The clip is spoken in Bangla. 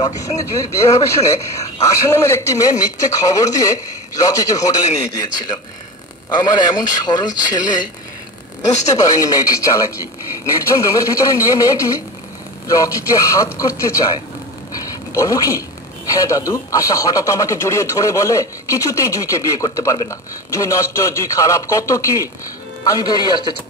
রকির সঙ্গে জুঁইয়ের বিয়ে হবে শুনে আশা নামের একটি মেয়ে মিথ্যে খবর দিয়ে রকিকে হোটেলে নিয়ে গিয়েছিল। আমার এমন সরল ছেলে বুঝতে পারেনি মেয়েটির চালাকি। নির্জন রুমের ভিতরে নিয়ে মেয়েটি রকিকে হাত করতে চায়। বলো কি? হ্যাঁ দাদু। আশা হঠাৎ আমাকে জড়িয়ে ধরে বলে কিছুতেই জুঁইকে বিয়ে করতে পারবে না, জুঁই নষ্ট, জুঁই খারাপ, কত কি। আমি বেরিয়ে আসতে চাই।